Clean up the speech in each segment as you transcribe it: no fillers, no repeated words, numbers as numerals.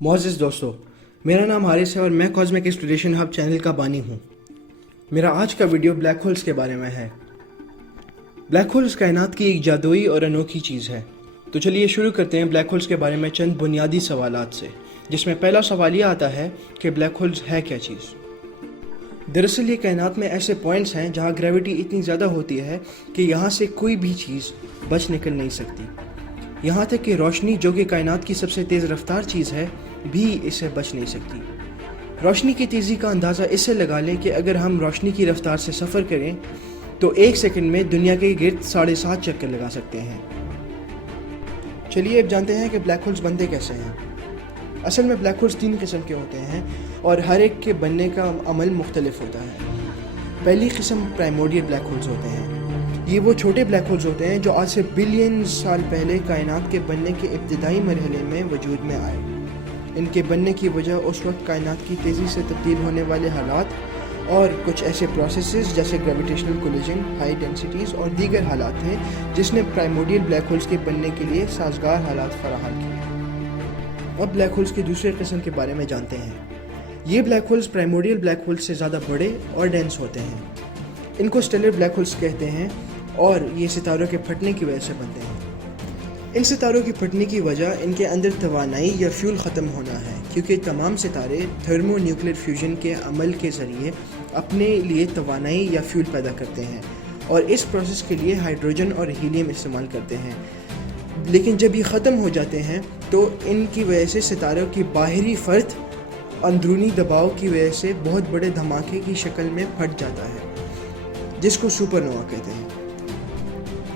मोअज़्ज़िज़ दोस्तों, मेरा नाम हारिस है और मैं कॉस्मिक एक्सप्लोरेशन हब चैनल का बानी हूँ। मेरा आज का वीडियो ब्लैक होल्स के बारे में है। ब्लैक होल्स कायनात की एक जादुई और अनोखी चीज़ है। तो चलिए शुरू करते हैं ब्लैक होल्स के बारे में चंद बुनियादी सवालात से, जिसमें पहला सवाल ये आता है कि ब्लैक होल्स है क्या चीज़। दरअसल ये कायनात में ऐसे पॉइंट्स हैं जहाँ ग्रेविटी इतनी ज़्यादा होती है कि यहाँ से कोई भी चीज़ बच निकल नहीं सकती। यहाँ तक कि रोशनी, जो कि कायनात की सबसे तेज़ रफ्तार चीज़ है, भी इससे बच नहीं सकती। रोशनी की तेज़ी का अंदाज़ा इससे लगा लें कि अगर हम रोशनी की रफ्तार से सफ़र करें तो 1 सेकंड में दुनिया के गिर्द 7.5 चक्कर लगा सकते हैं। चलिए अब जानते हैं कि ब्लैक होल्स बनते कैसे हैं। असल में ब्लैक होल्स 3 किस्म के होते हैं और हर एक के बनने का अमल मुख्तलिफ होता है। पहली किस्म प्राइमोर्डियल ब्लैक होल्स होते हैं। ये वो छोटे ब्लैक होल्स होते हैं जो आज से बिलियन साल पहले कायनात के बनने के इब्तिदाई मरहले में वजूद में आए। इनके बनने की वजह उस वक्त कायनात की तेज़ी से तब्दील होने वाले हालात और कुछ ऐसे प्रोसेसेस जैसे ग्रेविटेशनल कोलिजन, हाई डेंसिटीज़ और दीगर हालात थे जिसने प्राइमोर्डियल ब्लैक होल्स के बनने के लिए साजगार हालात फराहम किए। अब ब्लैक होल्स की दूसरे किस्म के बारे में जानते हैं। ये black holes primordial black holes से ज़्यादा बड़े और डेंस होते हैं। इनको स्टेलर ब्लैक होल्स कहते हैं और ये सितारों के फटने की वजह से बनते हैं। इन सितारों की फटने की वजह इनके अंदर तवानाई या फ्यूल ख़त्म होना है, क्योंकि तमाम सितारे थर्मो न्यूक्लियर फ्यूजन के अमल के ज़रिए अपने लिए तवानाई या फ्यूल पैदा करते हैं और इस प्रोसेस के लिए हाइड्रोजन और हीलियम इस्तेमाल करते हैं। लेकिन जब ये ख़त्म हो जाते हैं तो इनकी वजह से सितारों की बाहरी फ़र्द अंदरूनी दबाव की वजह से बहुत बड़े धमाके की शक्ल में फट जाता है, जिसको सुपरनोवा कहते हैं।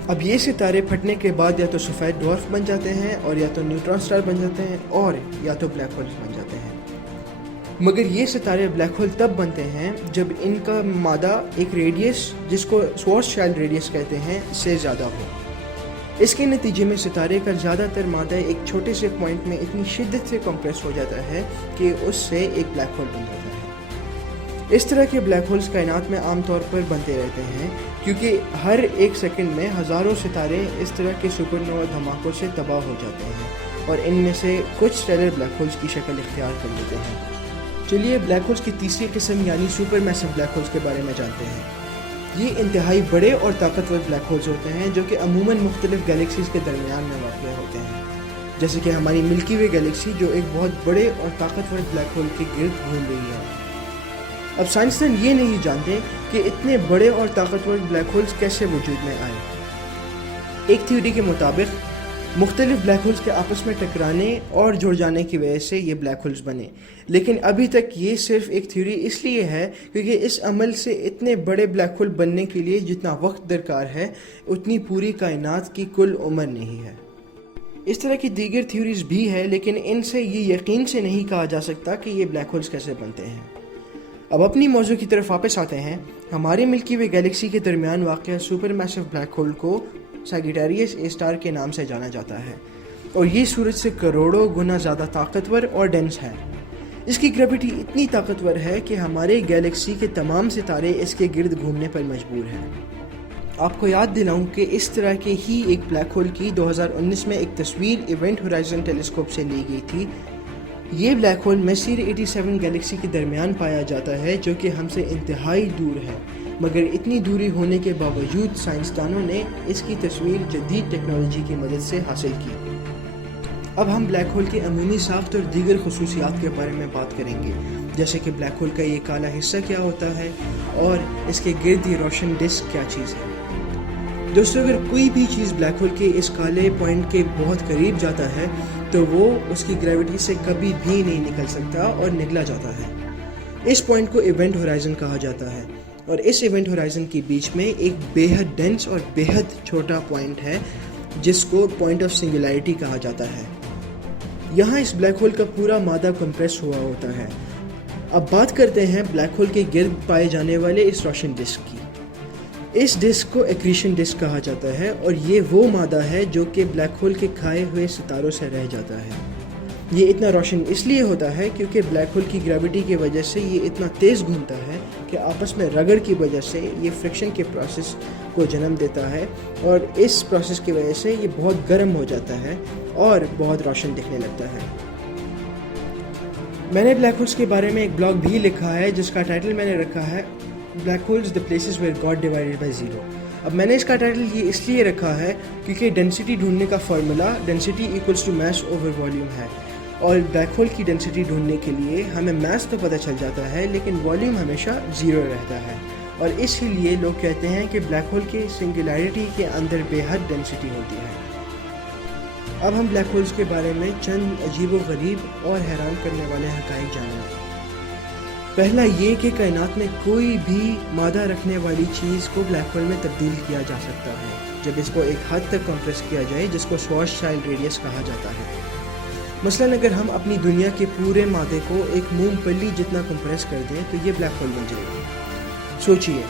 अब ये सितारे फटने के बाद या तो सफ़ेद ड्वार्फ बन जाते हैं और या तो न्यूट्रॉन स्टार बन जाते हैं और या तो ब्लैक होल्स बन जाते हैं। मगर ये सितारे ब्लैक होल तब बनते हैं जब इनका मादा एक रेडियस, जिसको श्वार्ज़शाइल्ड रेडियस कहते हैं, से ज़्यादा हो। इसके नतीजे में सितारे का ज़्यादातर मादा एक छोटे से पॉइंट में इतनी शिद्दत से कंप्रेस हो जाता है कि उससे एक ब्लैक होल बन जाता है। इस तरह के ब्लैक होल्स कायनात में आमतौर पर बनते रहते हैं क्योंकि हर 1 सेकंड में हज़ारों सितारे इस तरह के सुपरनोवा धमाकों से तबाह हो जाते हैं और इनमें से कुछ स्टेलर ब्लैक होल्स की शक्ल इख्तियार कर लेते हैं। चलिए ब्लैक होल्स की तीसरी किस्म यानी सुपर मैसिव ब्लैक होल्स के बारे में जानते हैं। ये इंतहाई बड़े और ताकतवर ब्लैक होल्स होते हैं जो कि अमूमन मुख्तलिफ गैलेक्सीज़ के दरमियान में वाक़ होते हैं, जैसे कि हमारी मिल्की वे गैलेक्सी जो एक बहुत बड़े और ताकतवर ब्लैक होल के गिर्द घूम रही है। अब साइंसदान ये नहीं जानते कि इतने बड़े और ताकतवर ब्लैक होल्स कैसे वजूद में आए। एक थ्योरी के मुताबिक मुख्तलिफ ब्लैक होल्स के आपस में टकराने और जुड़ जाने की वजह से ये ब्लैक होल्स बने, लेकिन अभी तक ये सिर्फ एक थ्योरी इसलिए है क्योंकि इस अमल से इतने बड़े ब्लैक होल बनने के लिए जितना वक्त दरकार है उतनी पूरी कायनात की कुल उम्र नहीं है। इस तरह की दीगर थ्योरीज भी है, लेकिन इनसे ये यकीन से नहीं कहा जा सकता कि ये ब्लैक होल्स कैसे बनते हैं। अब अपनी मौजू की तरफ वापस आते हैं। हमारे मिल्की वे गैलेक्सी के दरमियान वाक़ सुपर मैसिव ब्लैक होल को सैजिटेरियस ए स्टार के नाम से जाना जाता है और ये सूरज से करोड़ों गुना ज़्यादा ताकतवर और डेंस है। इसकी ग्रेविटी इतनी ताकतवर है कि हमारे गैलेक्सी के तमाम सितारे इसके गिर्द घूमने पर मजबूर हैं। आपको याद दिलाऊं कि इस तरह के ही एक ब्लैक होल की 2019 में एक तस्वीर इवेंट होराइजन टेलीस्कोप से ली गई थी। ये ब्लैक होल मेसिर 87 गैलेक्सी के दरमियान पाया जाता है जो कि हमसे इंतहाई दूर है, मगर इतनी दूरी होने के बावजूद साइंसदानों ने इसकी तस्वीर जदीद टेक्नोलॉजी की मदद से हासिल की। अब हम ब्लैक होल की अमूमी साख्त और दीगर खसूसियात के बारे में बात करेंगे, जैसे कि ब्लैक होल का ये काला हिस्सा क्या होता है और इसके गिर्द ये रोशन डिस्क क्या चीज़ है। दोस्तों, अगर कोई भी चीज़ ब्लैक होल के इस काले पॉइंट के बहुत करीब जाता है तो वो उसकी ग्रेविटी से कभी भी नहीं निकल सकता और निगला जाता है। इस पॉइंट को इवेंट होराइजन कहा जाता है और इस इवेंट होराइजन के बीच में एक बेहद डेंस और बेहद छोटा पॉइंट है जिसको पॉइंट ऑफ सिंगुलैरिटी कहा जाता है। यहाँ इस ब्लैक होल का पूरा मादा कंप्रेस हुआ होता है। अब बात करते हैं ब्लैक होल के गिर्द पाए जाने वाले इस रोशन डिस्क की। इस डिस्क को एक्रीशन डिस्क कहा जाता है और ये वो मादा है जो कि ब्लैक होल के खाए हुए सितारों से रह जाता है। ये इतना रोशन इसलिए होता है क्योंकि ब्लैक होल की ग्रेविटी की वजह से ये इतना तेज़ घूमता है कि आपस में रगड़ की वजह से ये फ्रिक्शन के प्रोसेस को जन्म देता है और इस प्रोसेस की वजह से ये बहुत गर्म हो जाता है और बहुत रोशन दिखने लगता है। میں نے بلیک ہولز کے بارے میں ایک بلاگ بھی لکھا ہے جس کا ٹائٹل میں نے رکھا ہے black holes the places where God divided by zero. اب میں نے اس کا ٹائٹل یہ اس لیے رکھا ہے کیونکہ ڈینسٹی ڈھونڈنے کا formula density equals to mass over volume ہے, اور بلیک ہول کی ڈینسٹی ڈھونڈنے کے لیے ہمیں میس تو پتہ چل جاتا ہے لیکن والیوم ہمیشہ زیرو رہتا ہے, اور اسی لیے لوگ کہتے ہیں کہ بلیک ہول کی سنگولیرٹی کے اندر بے حد ڈینسٹی ہوتی ہے. اب ہم بلیک ہولز کے بارے میں چند عجیب و غریب اور حیران کرنے والے حقائق جانیں. پہلا یہ کہ کائنات میں کوئی بھی مادہ رکھنے والی چیز کو بلیک ہول میں تبدیل کیا جا سکتا ہے جب اس کو ایک حد تک کمپریس کیا جائے جس کو شوارزشائلڈ ریڈیس کہا جاتا ہے. مثلاً اگر ہم اپنی دنیا کے پورے مادے کو ایک مونگ پلی جتنا کمپریس کر دیں تو یہ بلیک ہول بن جائے گا. سوچئے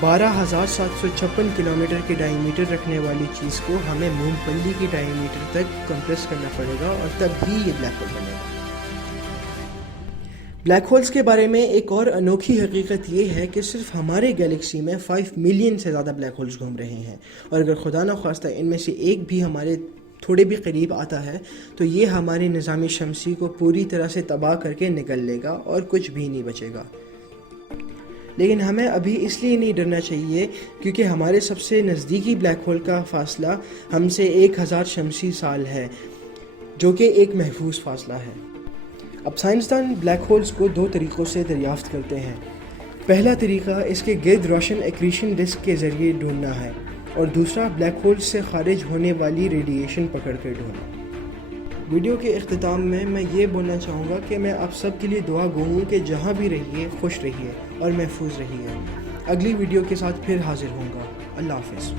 12,756 کلومیٹر کے ڈائی میٹر رکھنے والی چیز کو ہمیں مونگ پلی کے ڈائی میٹر تک کمپریس کرنا پڑے گا اور تب ہی یہ بلیک ہول بنے گا. بلیک ہولز کے بارے میں ایک اور انوکھی حقیقت یہ ہے کہ صرف ہمارے گیلیکسی میں 5 ملین سے زیادہ بلیک ہولز گھوم رہے ہیں, اور اگر خدا نخواستہ ان میں سے ایک بھی ہمارے تھوڑے بھی قریب آتا ہے تو یہ ہمارے نظام شمسی کو پوری طرح سے تباہ کر کے نکل لے گا اور کچھ بھی نہیں بچے گا. لیکن ہمیں ابھی اس لیے نہیں ڈرنا چاہیے کیونکہ ہمارے سب سے نزدیکی بلیک ہول کا فاصلہ ہم سے 1000 شمسی سال ہے, جو کہ ایک محفوظ فاصلہ ہے. اب سائنسدان بلیک ہولز کو 2 طریقوں سے دریافت کرتے ہیں. پہلا طریقہ اس کے گرد روشن ایکریشن ڈسک کے ذریعے ڈھونڈنا ہے, اور دوسرا بلیک ہولز سے خارج ہونے والی ریڈیشن پکڑ کر ڈھونڈنا. ویڈیو کے اختتام میں یہ بولنا چاہوں گا کہ میں آپ سب کے لیے دعا گو ہوں کہ جہاں بھی رہیے خوش رہیے اور محفوظ رہیے. اگلی ویڈیو کے ساتھ پھر حاضر ہوں گا. اللہ حافظ.